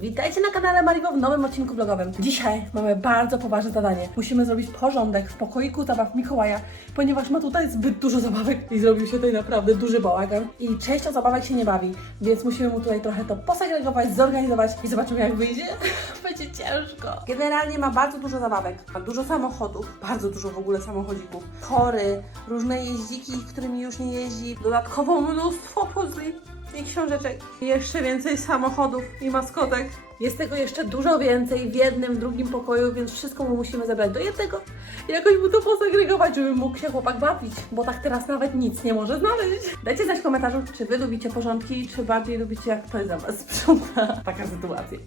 Witajcie na kanale Mariwo w nowym odcinku vlogowym. Dzisiaj mamy bardzo poważne zadanie. Musimy zrobić porządek w pokoiku zabaw Mikołaja, ponieważ ma tutaj zbyt dużo zabawek i zrobił się tutaj naprawdę duży bałagan. I częścią zabawek się nie bawi, więc musimy mu tutaj trochę to posegregować, zorganizować i zobaczymy jak wyjdzie. Będzie ciężko. Generalnie ma bardzo dużo zabawek, ma dużo samochodów, bardzo dużo w ogóle samochodzików, tory, różne jeździki, którymi już nie jeździ, dodatkowo mnóstwo puzli i książeczek. Jeszcze więcej samochodów i maskotek. Jest tego jeszcze dużo więcej w jednym, drugim pokoju, więc wszystko mu musimy zebrać do jednego. I jakoś mu to posegregować, żeby mógł się chłopak bawić, bo tak teraz nawet nic nie może znaleźć. Dajcie znać w komentarzu, czy wy lubicie porządki, czy bardziej lubicie jak ktoś za was sprząta. Taka sytuacja.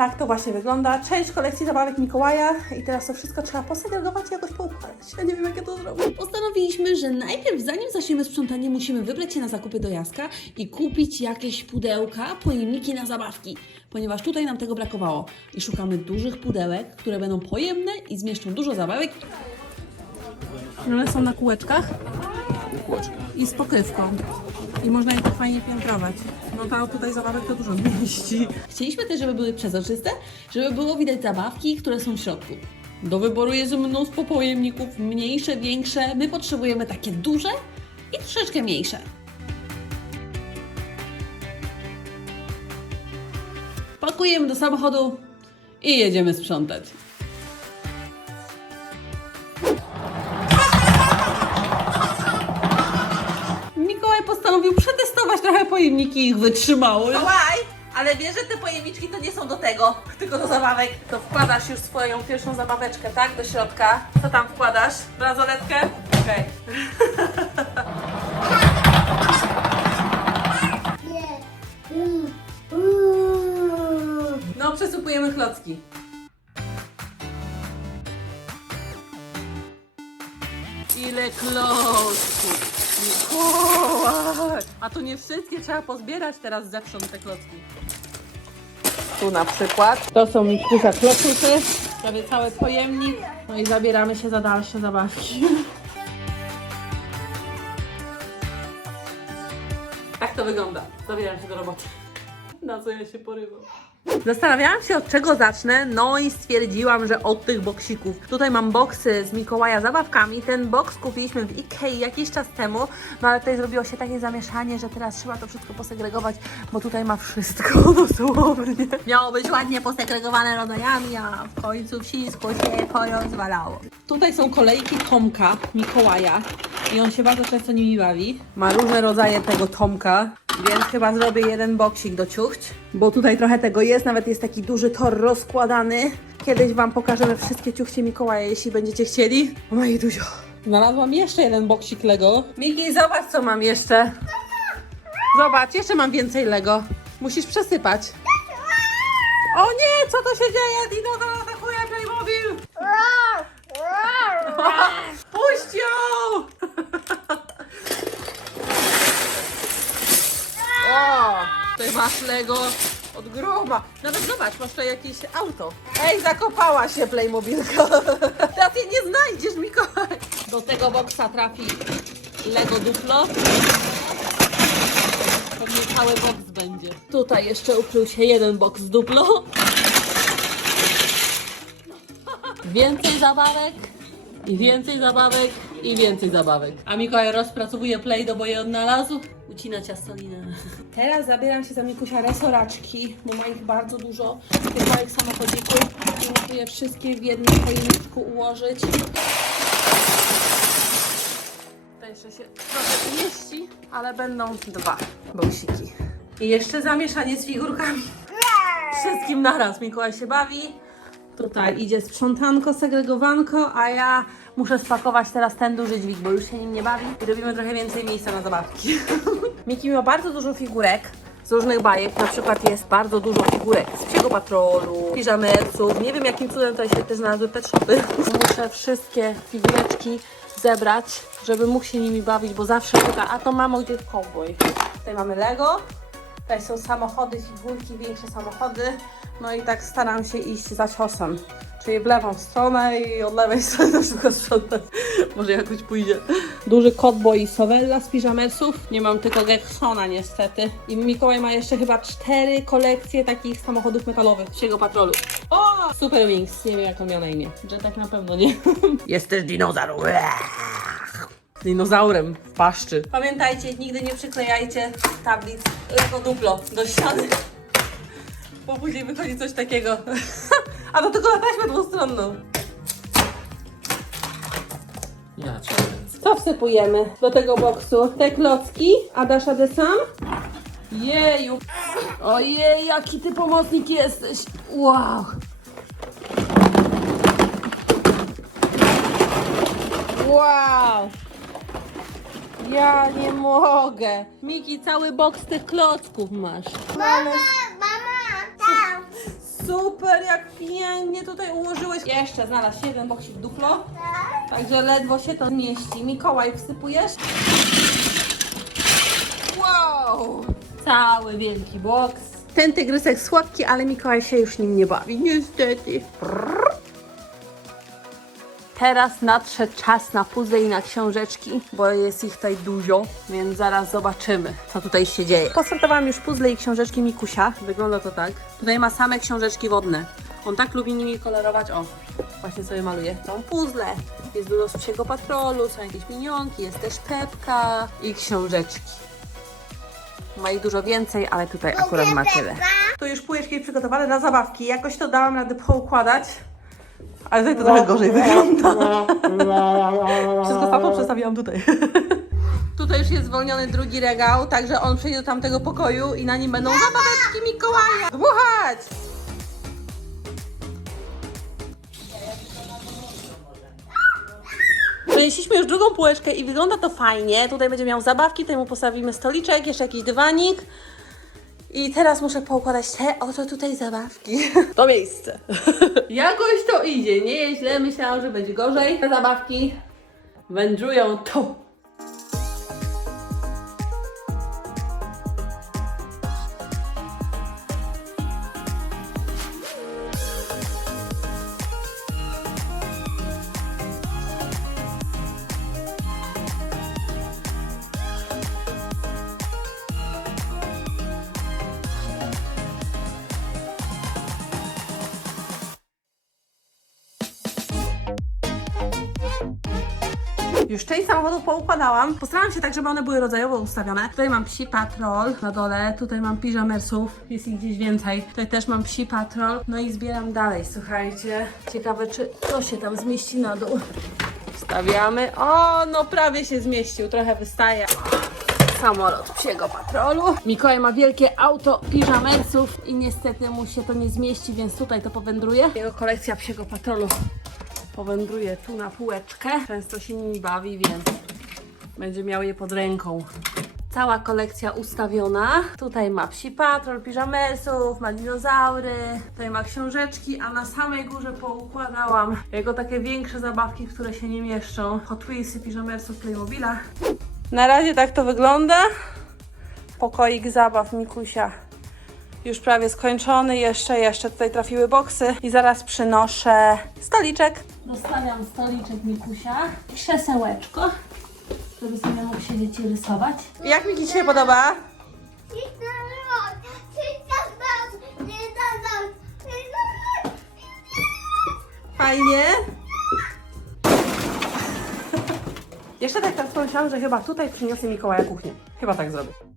Tak to właśnie wygląda. Część kolekcji zabawek Mikołaja i teraz to wszystko trzeba posegregować i jakoś poukładać. Ja nie wiem jak ja to zrobię. Postanowiliśmy, że najpierw, zanim zaczniemy sprzątanie, musimy wybrać się na zakupy do Jaska i kupić jakieś pudełka, pojemniki na zabawki, ponieważ tutaj nam tego brakowało. I szukamy dużych pudełek, które będą pojemne i zmieszczą dużo zabawek. One są na kółeczkach i z pokrywką. I można je tak fajnie piętrować. No to tutaj zabawek to dużo mieści. Chcieliśmy też, żeby były przezroczyste, żeby było widać zabawki, które są w środku. Do wyboru jest mnóstwo pojemników, mniejsze, większe. My potrzebujemy takie duże i troszeczkę mniejsze. Pakujemy do samochodu i jedziemy sprzątać. Przetestować trochę pojemniki ich wytrzymały. Mikołaj, ale wiesz, że te pojemniczki to nie są do tego, tylko do zabawek. To wkładasz już swoją pierwszą zabaweczkę, tak? Do środka. Co tam wkładasz? Bransoletkę? Okej. No, przesypujemy klocki. Ile klocków! Mikołaj! A to nie wszystkie, trzeba pozbierać teraz zewsząd te klocki. Tu na przykład. To są Mikusia klocuchy, prawie cały pojemnik. No i zabieramy się za dalsze zabawki. Tak to wygląda. Zabieram się do roboty. Na co ja się porywam? Zastanawiałam się od czego zacznę, no i stwierdziłam, że od tych boksików. Tutaj mam boksy z Mikołaja zabawkami. Ten boks kupiliśmy w Ikei jakiś czas temu, no ale tutaj zrobiło się takie zamieszanie, że teraz trzeba to wszystko posegregować, bo tutaj ma wszystko dosłownie. Miało być ładnie posegregowane rodzajami, a w końcu wszystko się porozwalało. Tutaj są kolejki Tomka Mikołaja i on się bardzo często nimi bawi. Ma różne rodzaje tego Tomka, więc chyba zrobię jeden boksik do ciuchć, bo tutaj trochę tego jest, nawet jest taki duży tor rozkładany. Kiedyś Wam pokażemy wszystkie ciuchcie Mikołaja, jeśli będziecie chcieli. O mojej Duzio. Znalazłam jeszcze jeden boksik Lego. Miki, zobacz co mam jeszcze. Zobacz, jeszcze mam więcej Lego. Musisz przesypać. O nie, co to się dzieje? Dinozaur atakuje Playmobil! Puść ją! O, tutaj masz Lego od groma. Nawet zobacz, masz tutaj jakieś auto. Ej, zakopała się Playmobilka. Teraz jej nie znajdziesz, Mikołaj. Do tego boksa trafi Lego Duplo. Pewnie cały boks będzie. Tutaj jeszcze ukrył się jeden boks Duplo. Więcej zabawek. I więcej zabawek, i więcej zabawek. A Mikołaj rozpracowuje play do bo je odnalazł. Ucina ciastolinę. Teraz zabieram się za Mikusia resoraczki, bo ma ich bardzo dużo. Tych małych samochodzików. I muszę je wszystkie w jednym pojemniczku ułożyć. To jeszcze się trochę mieści, ale będą dwa boksiki. I jeszcze zamieszanie z figurkami. Wszystkim naraz Mikołaj się bawi. Tutaj idzie sprzątanko, segregowanko, a ja muszę spakować teraz ten duży dźwig, bo już się nim nie bawi i robimy trochę więcej miejsca na zabawki. Miki ma bardzo dużo figurek z różnych bajek, na przykład jest bardzo dużo figurek z Psiego Patrolu, piżamerców, nie wiem jakim cudem tutaj się też znalazły pet shopy. Muszę wszystkie figureczki zebrać, żeby mógł się nimi bawić, bo zawsze szuka, a to mamo, gdzie jest cowboy? Tutaj mamy Lego, Tutaj są samochody, figurki, większe samochody. No i tak staram się iść za ciosem. Czyli w lewą stronę i od lewej strony też tylko sprzątać. Może jakoś pójdzie. Duży kotboj i Sowella z piżamesów. Nie mam tylko Geksona niestety. I Mikołaj ma jeszcze chyba cztery kolekcje takich samochodów metalowych z jego patrolu. O! Super Wings. Nie wiem jak on miał na imię. Jetek na pewno nie. Jest też dinozaur. Dinozaurem w paszczy. Pamiętajcie, nigdy nie przyklejajcie tablic Lego Duplo do ściany. Bo później wychodzi coś takiego. A do tego na taśmę dwustronną. Ja cię Co wsypujemy do tego boksu? Te klocki? Adasza de Sam? Jeju. Ojej, jaki ty pomocnik jesteś. Wow. Wow. Ja nie mogę. Miki, cały boks tych klocków masz. Mama, tam. Super, jak pięknie tutaj ułożyłeś. Jeszcze znalazł jeden boksik duplo. Także ledwo się to zmieści. Mikołaj, wsypujesz? Wow! Cały wielki boks. Ten tygrysek słodki, ale Mikołaj się już nim nie bawi. Niestety. Teraz nadszedł czas na puzzle i na książeczki, bo jest ich tutaj dużo, więc zaraz zobaczymy, co tutaj się dzieje. Posortowałam już puzzle i książeczki Mikusia. Wygląda to tak. Tutaj ma same książeczki wodne. On tak lubi nimi kolorować. O, właśnie sobie maluje. Są puzzle. Jest dużo z psiego patrolu, są jakieś minionki, jest też pepka i książeczki. Ma ich dużo więcej, ale tutaj akurat ma tyle. Tu już półeczki przygotowane na zabawki. Jakoś to dałam radę poukładać. Ale tutaj to trochę gorzej wygląda. Wszystko samo przestawiłam tutaj. Tutaj już jest zwolniony drugi regał, także on przejdzie do tamtego pokoju i na nim będą zabaweczki Mikołaja. Dmuchać! Przenieśliśmy już drugą półeczkę i wygląda to fajnie. Tutaj będzie miał zabawki, tutaj mu postawimy stoliczek, jeszcze jakiś dywanik. I teraz muszę poukładać te oto tutaj zabawki. To miejsce. Jakoś to idzie, nie jest źle. Myślałam, że będzie gorzej. Te zabawki wędrują tu. Już część samochodów poukładałam. Postarałam się tak, żeby one były rodzajowo ustawione. Tutaj mam psi patrol na dole, tutaj mam piżamersów, jest ich gdzieś więcej. Tutaj też mam psi patrol. No i zbieram dalej, słuchajcie. Ciekawe, czy to się tam zmieści na dół. Wstawiamy. O, no prawie się zmieścił, trochę wystaje. Samolot psiego patrolu. Mikołaj ma wielkie auto piżamersów i niestety mu się to nie zmieści, więc tutaj to powędruje. Jego kolekcja psiego patrolu powędruje tu na półeczkę. Często się nimi bawi, więc będzie miał je pod ręką. Cała kolekcja ustawiona. Tutaj ma psi patrol, piżamesów, ma dinozaury, tutaj ma książeczki, a na samej górze poukładałam jego takie większe zabawki, które się nie mieszczą. Hot Wheelsy, piżamesów, Playmobila. Na razie tak to wygląda. Pokoik zabaw Mikusia już prawie skończony, jeszcze, jeszcze tutaj trafiły boksy i zaraz przynoszę stoliczek. Dostawiam stoliczek Mikusia, krzesełeczko, żeby sobie mógł siedzieć i rysować. Jak Ci się podoba? Fajnie. Jeszcze tak, tak pomyślałam, że chyba tutaj przyniosę Mikołaja kuchnię. Chyba tak zrobię.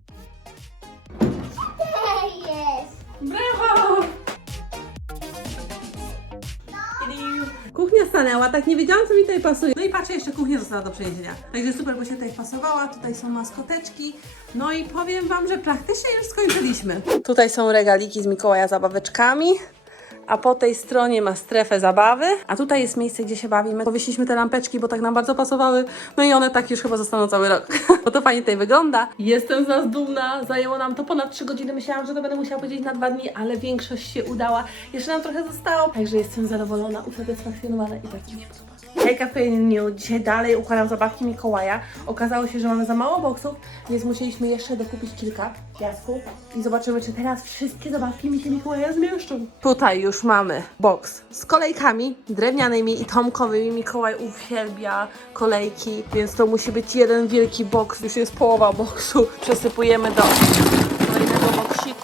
Kuchnia stanęła, tak nie wiedziałam, co mi tutaj pasuje. No i patrzę, jeszcze kuchnia została do przejęcia. Także super, bo się tutaj pasowała. Tutaj są maskoteczki. No i powiem Wam, że praktycznie już skończyliśmy. Tutaj są regaliki z Mikołaja zabaweczkami. A po tej stronie ma strefę zabawy, a tutaj jest miejsce, gdzie się bawimy. Powiesiliśmy te lampeczki, bo tak nam bardzo pasowały. No i one tak już chyba zostaną cały rok. Bo to fajnie tutaj wygląda. Jestem z nas dumna. Zajęło nam to ponad 3 godziny. Myślałam, że to będę musiała podzielić na dwa dni, ale większość się udała. Jeszcze nam trochę zostało. Także jestem zadowolona, usatysfakcjonowana i bardzo mi się podoba. Hejka w. Dzisiaj dalej układam zabawki Mikołaja. Okazało się, że mamy za mało boksów, więc musieliśmy jeszcze dokupić kilka piasku i zobaczymy, czy teraz wszystkie zabawki mi się Mikołaja zmieszczą. Tutaj już mamy boks z kolejkami drewnianymi i tomkowymi. Mikołaj uwielbia kolejki, więc to musi być jeden wielki boks. Już jest połowa boksu. Przesypujemy do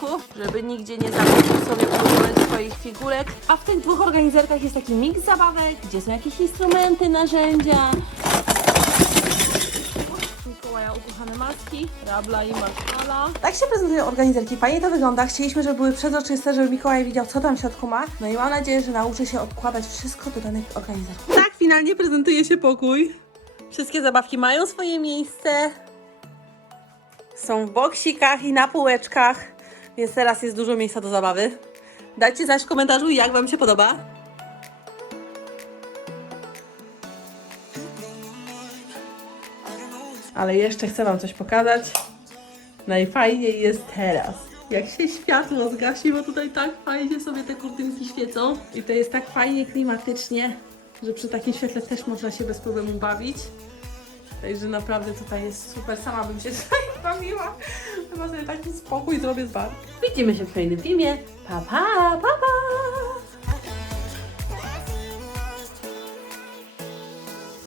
boksiku, żeby nigdzie nie zagubił sobie ulubionych swoich figurek. A w tych dwóch organizerkach jest taki miks zabawek, gdzie są jakieś instrumenty, narzędzia. Mikołaja ukochane maski, rabla i marszala. Tak się prezentują organizerki. Fajnie to wygląda. Chcieliśmy, żeby były przezroczyste, żeby Mikołaj widział, co tam w środku ma. No i mam nadzieję, że nauczy się odkładać wszystko do danych organizerków. Tak finalnie prezentuje się pokój. Wszystkie zabawki mają swoje miejsce są w boksikach i na półeczkach, więc teraz jest dużo miejsca do zabawy. Dajcie znać w komentarzu, jak Wam się podoba. Ale jeszcze chcę Wam coś pokazać. Najfajniej jest teraz. Jak się światło zgasi, bo tutaj tak fajnie sobie te kurtynki świecą. I to jest tak fajnie klimatycznie, że przy takim świetle też można się bez problemu bawić. Także naprawdę tutaj jest super. Sama bym się tutaj bawiła. Chyba sobie taki spokój zrobię z bar. Widzimy się w kolejnym filmie. Pa, pa, pa!